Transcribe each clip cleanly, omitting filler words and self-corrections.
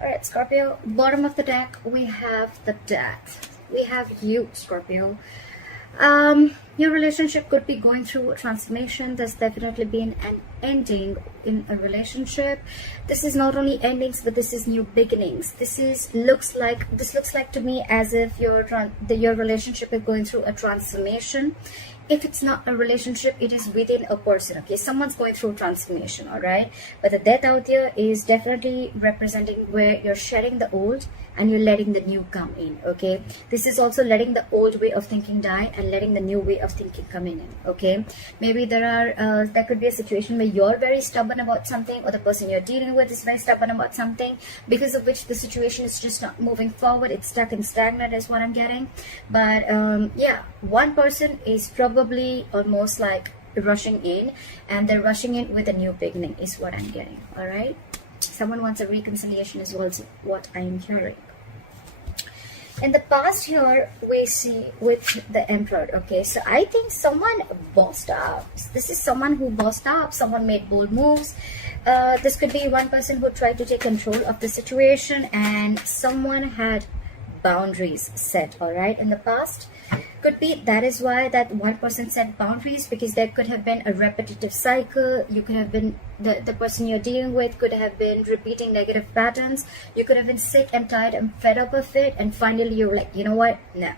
Alright, Scorpio, bottom of the deck, we have the Death. We have you, Scorpio. Your relationship could be going through a transformation. There's definitely been an ending in a relationship. This is not only endings, but this is new beginnings. This looks like to me as if your relationship is going through a transformation. If it's not a relationship, it is within a person. Okay, someone's going through transformation. All right, but the Death out there is definitely representing where you're shedding the old and you're letting the new come in. Okay, this is also letting the old way of thinking die and letting the new way of thinking coming in. Okay, maybe there could be a situation where you're very stubborn about something, or the person you're dealing with is very stubborn about something, because of which the situation is just not moving forward. It's stuck and stagnant is what I'm getting. But yeah, one person is probably almost like rushing in, and they're rushing in with a new beginning is what I'm getting. All right, someone wants a reconciliation is also what I'm hearing. In the past here, we see with the Emperor. Okay, so I think someone bossed up. This is someone who bossed up. Someone made bold moves. This could be one person who tried to take control of the situation, and someone had boundaries set. All right, in the past. Could be that is why that one person set boundaries, because there could have been a repetitive cycle. You could have been the person you're dealing with could have been repeating negative patterns. You could have been sick and tired and fed up of it, and finally you're like, you know what, no,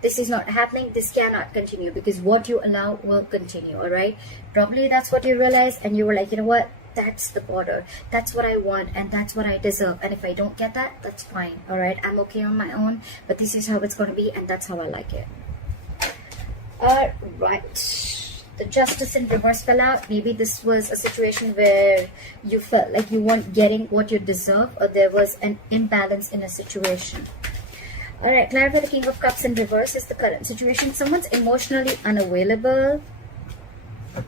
this is not happening, this cannot continue, because what you allow will continue. All right, probably that's what you realized, and you were like, you know what, that's the border, that's what I want, and that's what I deserve, and if I don't get that, that's fine. All right, I'm okay on my own, but this is how it's going to be, and that's how I like it. All right, the Justice in reverse fell out. Maybe this was a situation where you felt like you weren't getting what you deserve, or there was an imbalance in a situation. All right, clarify the King of Cups in reverse is the current situation. Someone's emotionally unavailable,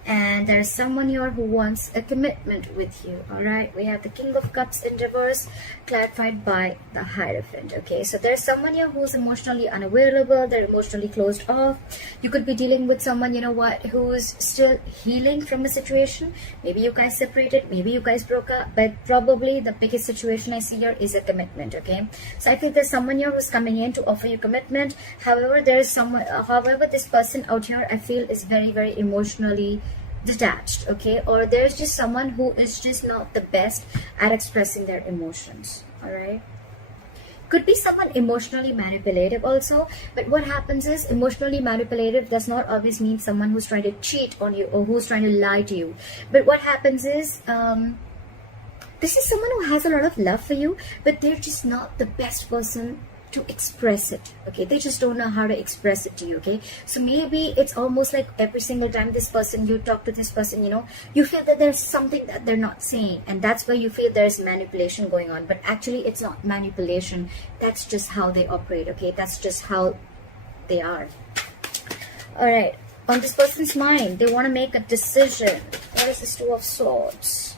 and there's someone here who wants a commitment with you. All right, we have the King of Cups in reverse clarified by the Hierophant. Okay, so there's someone here who's emotionally unavailable, they're emotionally closed off. You could be dealing with someone, you know what, who's still healing from a situation. Maybe you guys separated, maybe you guys broke up, but probably the biggest situation I see here is a commitment. Okay, so I think there's someone here who's coming in to offer you commitment. However, there is someone, however, this person out here I feel is very, very emotionally detached. Okay, or there's just someone who is just not the best at expressing their emotions. All right, could be someone emotionally manipulative also, but what happens is emotionally manipulative does not always mean someone who's trying to cheat on you or who's trying to lie to you. But what happens is this is someone who has a lot of love for you, but they're just not the best person to express it. Okay, they just don't know how to express it to you. Okay, so maybe it's almost like every single time this person, you talk to this person, you know, you feel that there's something that they're not saying, and that's why you feel there's manipulation going on. But actually it's not manipulation, that's just how they operate. Okay, that's just how they are. All right, on this person's mind, they want to make a decision. What is this Two of Swords?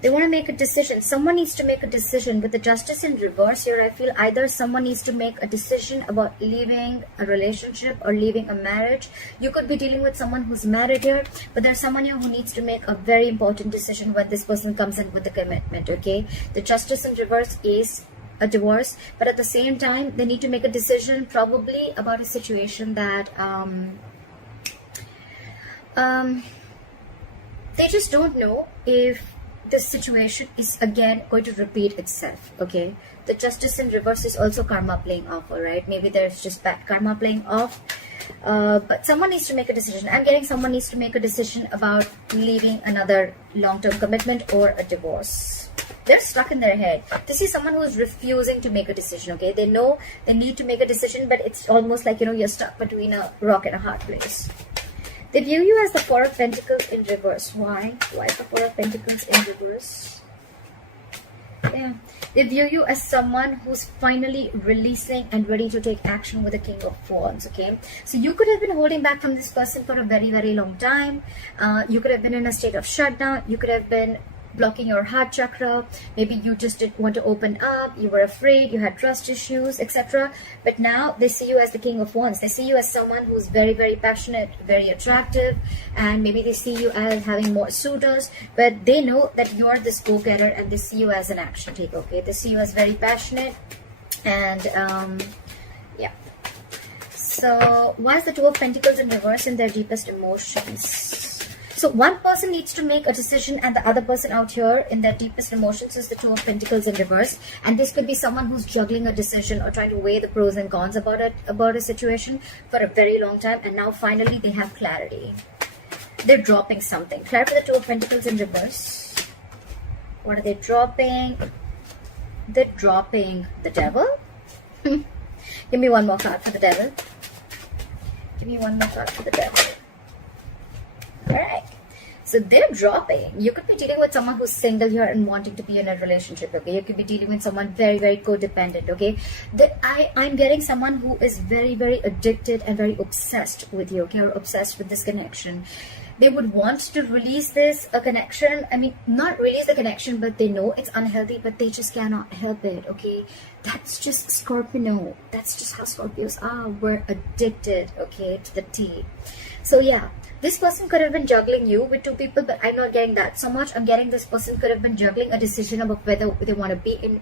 They want to make a decision. Someone needs to make a decision. With the Justice in reverse here, I feel either someone needs to make a decision about leaving a relationship or leaving a marriage. You could be dealing with someone who's married here, but there's someone here who needs to make a very important decision when this person comes in with the commitment. Okay, the Justice in reverse is a divorce, but at the same time they need to make a decision probably about a situation that they just don't know if this situation is again going to repeat itself. Okay, the Justice in reverse is also karma playing off. All right, maybe there's just bad karma playing off, but someone needs to make a decision. I'm getting someone needs to make a decision about leaving another long-term commitment or a divorce. They're stuck in their head. This is someone who is refusing to make a decision. Okay, they know they need to make a decision, but it's almost like, you know, you're stuck between a rock and a hard place. They view you as the Four of Pentacles in reverse. Why? Why is the Four of Pentacles in reverse? Yeah. They view you as someone who's finally releasing and ready to take action with the King of Wands. Okay. So you could have been holding back from this person for a very, very long time. You could have been in a state of shutdown. You could have been blocking your heart chakra. Maybe you just didn't want to open up, you were afraid, you had trust issues, etc. But now they see you as the King of Wands. They see you as someone who's very, very passionate, very attractive, and maybe they see you as having more suitors, but they know that you're this go-getter, and they see you as an action taker. Okay, they see you as very passionate, and yeah. So why is the Two of Pentacles in reverse in their deepest emotions? So one person needs to make a decision, and the other person out here in their deepest emotions is the Two of Pentacles in reverse. And this could be someone who's juggling a decision or trying to weigh the pros and cons about a situation for a very long time, and now finally they have clarity. They're dropping something. Clarity for the Two of Pentacles in reverse. What are they dropping? They're dropping the Devil. Give me one more card for the Devil. Give me one more card for the Devil. Alright. So they're dropping. You could be dealing with someone who's single here and wanting to be in a relationship. Okay. You could be dealing with someone very, very codependent. Okay. I'm getting someone who is very, very addicted and very obsessed with you. Okay. Or obsessed with this connection. They would want to release this connection. I mean, not release the connection, but they know it's unhealthy, but they just cannot help it. Okay, that's just Scorpio. That's just how Scorpios are. We're addicted, okay, to the T. So yeah, this person could have been juggling you with two people, but I'm not getting that so much. I'm getting this person could have been juggling a decision about whether they want to be in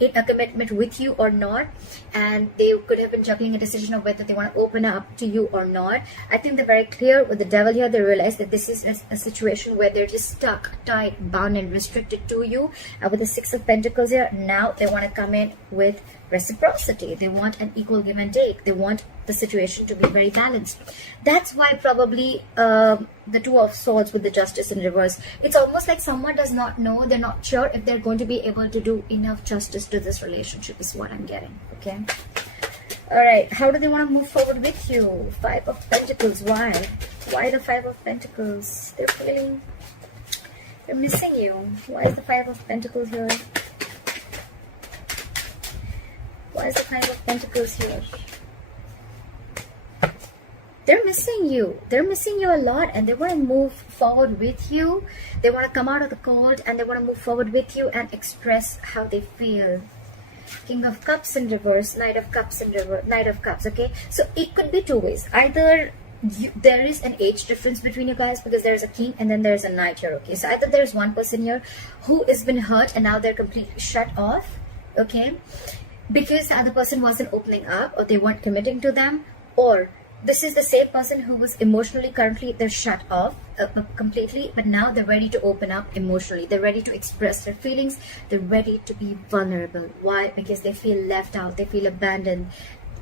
a commitment with you or not, and they could have been juggling a decision of whether they want to open up to you or not. I think they're very clear with the Devil here. They realize that this is a situation where they're just stuck, tied, bound, and restricted to you. And with the Six of Pentacles here, now they want to come in with reciprocity. They want an equal give and take. They want the situation to be very balanced. That's why probably the Two of Swords with the Justice in reverse. It's almost like someone does not know, they're not sure if they're going to be able to do enough justice to this relationship is what I'm getting. Okay. Alright, how do they want to move forward with you? Five of Pentacles. Why? Why the Five of Pentacles? They're missing you. Why is the Five of Pentacles here? Why is the Five of Pentacles here? They're missing you. They're missing you a lot, and they want to move forward with you. They want to come out of the cold, and they want to move forward with you and express how they feel. King of Cups in reverse, Knight of Cups in reverse, Knight of Cups, okay? So it could be two ways. Either there is an age difference between you guys, because there's a king and then there's a knight here, okay? So either there's one person here who has been hurt and now they're completely shut off, okay? Because the other person wasn't opening up or they weren't committing to them, or this is the same person who was emotionally currently they're shut off completely, but now they're ready to open up emotionally. They're ready to express their feelings. They're ready to be vulnerable. Why? Because they feel left out. They feel abandoned.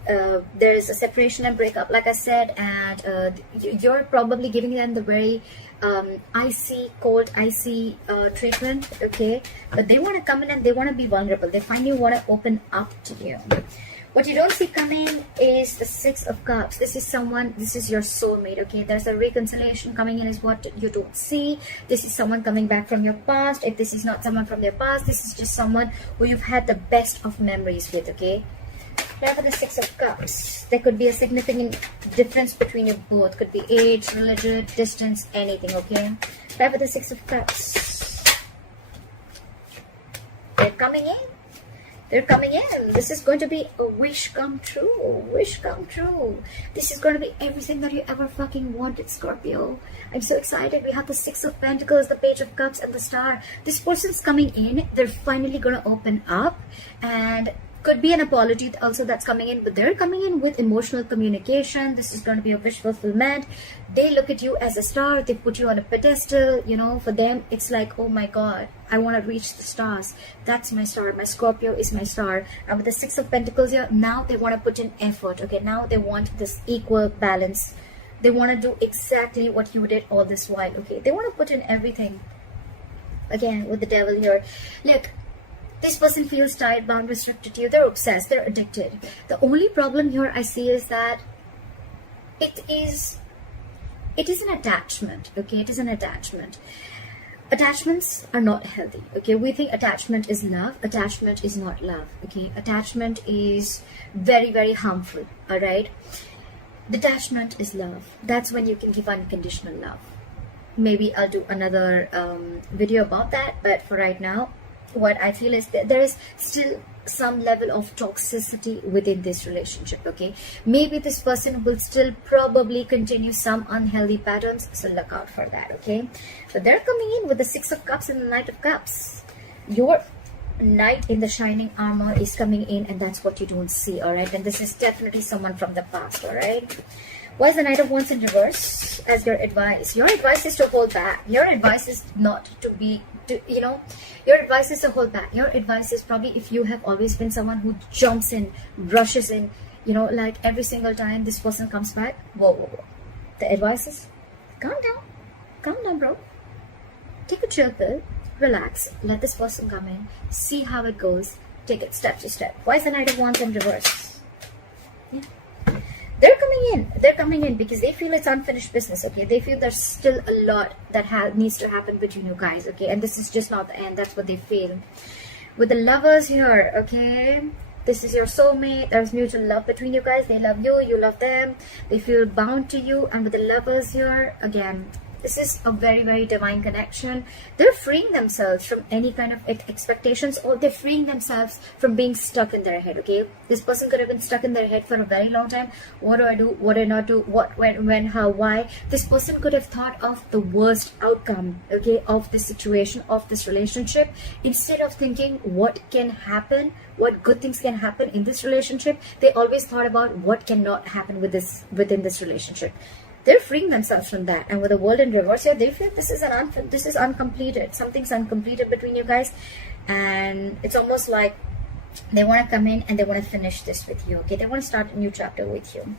There's a separation and breakup, like I said, and you're probably giving them the very cold, icy treatment, okay? But they want to come in and they want to be vulnerable. They finally want to open up to you. What you don't see coming is the Six of Cups. This is someone, this is your soulmate, okay? There's a reconciliation coming in is what you don't see. This is someone coming back from your past. If this is not someone from their past, this is just someone who you've had the best of memories with, okay? Now for the Six of Cups, there could be a significant difference between you both. Could be age, religion, distance, anything, okay? Now for the Six of Cups, they're coming in. They're coming in. This is going to be a wish come true. Wish come true. This is going to be everything that you ever fucking wanted, Scorpio. I'm so excited. We have the Six of Pentacles, the Page of Cups, and the Star. This person's coming in. They're finally going to open up, and could be an apology also that's coming in, but they're coming in with emotional communication. This is going to be a wish fulfillment. They look at you as a star. They put you on a pedestal. You know, for them, it's like, oh my God, I want to reach the stars. That's my star. My Scorpio is my star. And with the Six of Pentacles here, now they want to put in effort. Okay, now they want this equal balance. They want to do exactly what you did all this while. Okay, they want to put in everything. Again, with the Devil here. Look, this person feels tied, bound, restricted to you. They're obsessed. They're addicted. The only problem here I see is that it is an attachment. Okay, it is an attachment. Attachments are not healthy. Okay, we think attachment is love. Attachment is not love. Okay, attachment is very, very harmful. All right, detachment is love. That's when you can give unconditional love. maybe I'll do another video about that. But for right now, what I feel is that there is still some level of toxicity within this relationship. Okay, maybe this person will still probably continue some unhealthy patterns, so look out for that. Okay, so they're coming in with the Six of Cups and the Knight of Cups. Your knight in the shining armor is coming in, and that's what you don't see. All right, and this is definitely someone from the past. All right, why is the Knight of Wands in reverse as your advice? Your advice is to hold back. Your advice is not to be, your advice is to hold back. Your advice is probably, if you have always been someone who jumps in, rushes in, like every single time this person comes back, whoa. The advice is calm down, bro. Take a chill pill, relax, let this person come in, see how it goes, take it step to step. Why is the Knight of Wands in reverse? Yeah. They're coming in because they feel it's unfinished business. Okay, they feel there's still a lot that needs to happen between you guys. Okay, and this is just not the end. That's what they feel. With the Lovers here, okay, this is your soulmate. There's mutual love between you guys. They love you, you love them, they feel bound to you. And with the Lovers here, again, this is a very, very divine connection. They're freeing themselves from any kind of expectations, or they're freeing themselves from being stuck in their head. Okay, this person could have been stuck in their head for a very long time. What do I do? What do I not do? What, when, how, why? This person could have thought of the worst outcome, okay, of this situation, of this relationship, instead of thinking what can happen, what good things can happen in this relationship. They always thought about what cannot happen within this relationship. They're freeing themselves from that. And with the World in reverse here, they feel this is uncompleted. Something's uncompleted between you guys, and it's almost like they want to come in and they want to finish this with you. Okay, they want to start a new chapter with you.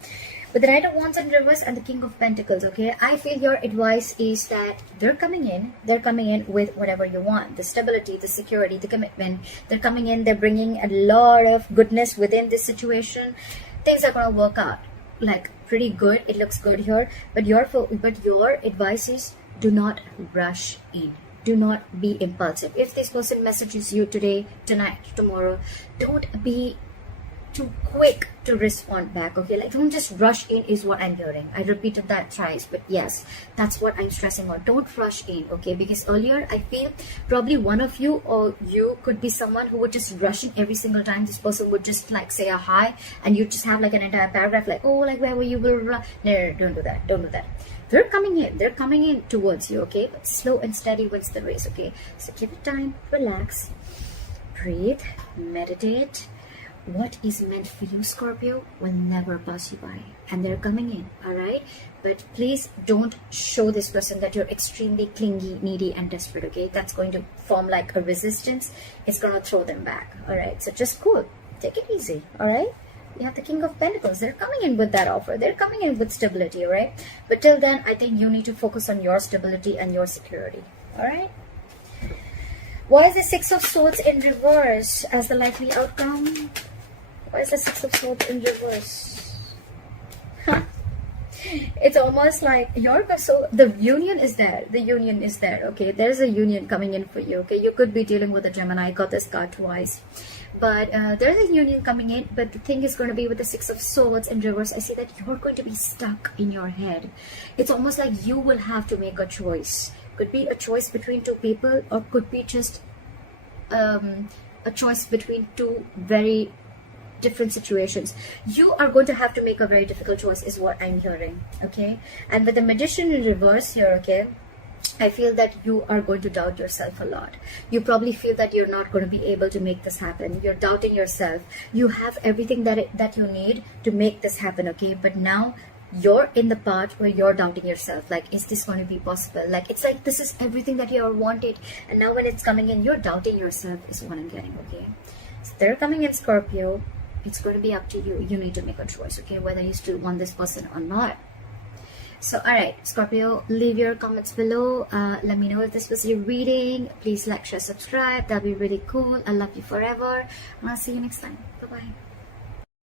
With the Knight of Wands in reverse and the King of Pentacles, okay, I feel your advice is that they're coming in with whatever you want, the stability, the security, the commitment. They're coming in, they're bringing a lot of goodness within this situation. Things are going to work out like pretty good. It looks good here, but your advice is, do not rush in, do not be impulsive. If this person messages you today, tonight, tomorrow, don't be too quick to respond back. Okay, like don't just rush in is what I'm hearing. I repeated that twice, but yes, that's what I'm stressing on. Don't rush in. Okay, because earlier I feel probably one of you, or you could be someone who would just rush in every single time this person would just like say a hi, and you just have like an entire paragraph like, oh, like where were you, blah, blah, blah. No, don't do that. They're coming in towards you. Okay, but slow and steady wins the race. Okay, so give it time, relax, breathe, meditate. What is meant for you, Scorpio, will never pass you by, and they're coming in. All right, but please don't show this person that you're extremely clingy, needy, and desperate. Okay, that's going to form like a resistance. It's gonna throw them back. All right, so just cool, take it easy. All right, you have the King of Pentacles. They're coming in with that offer. They're coming in with stability. All right, but till then, I think you need to focus on your stability and your security. All right. Why is the Six of Swords in reverse as the likely outcome? Why is the Six of Swords in reverse? It's almost like the union is there. The union is there. Okay, there's a union coming in for you. Okay, you could be dealing with a Gemini. I got this card twice, but there's a union coming in. But the thing is going to be with the Six of Swords in reverse. I see that you're going to be stuck in your head. It's almost like you will have to make a choice. Could be a choice between two people, or could be just a choice between two very different situations. You are going to have to make a very difficult choice is what I'm hearing. Okay, and with the Magician in reverse here, okay, I feel that you are going to doubt yourself a lot. You probably feel that you're not going to be able to make this happen. You're doubting yourself. You have everything that you need to make this happen. Okay, but now you're in the part where you're doubting yourself, like, is this going to be possible? Like, it's like this is everything that you wanted, and now when it's coming in, you're doubting yourself is what I'm getting. Okay, so they're coming in, Scorpio. It's going to be up to you. You need to make a choice, okay, whether you still want this person or not. So, all right, Scorpio, leave your comments below. Let me know if this was your reading. Please like, share, subscribe. That'll be really cool. I love you forever. And I'll see you next time. Bye-bye.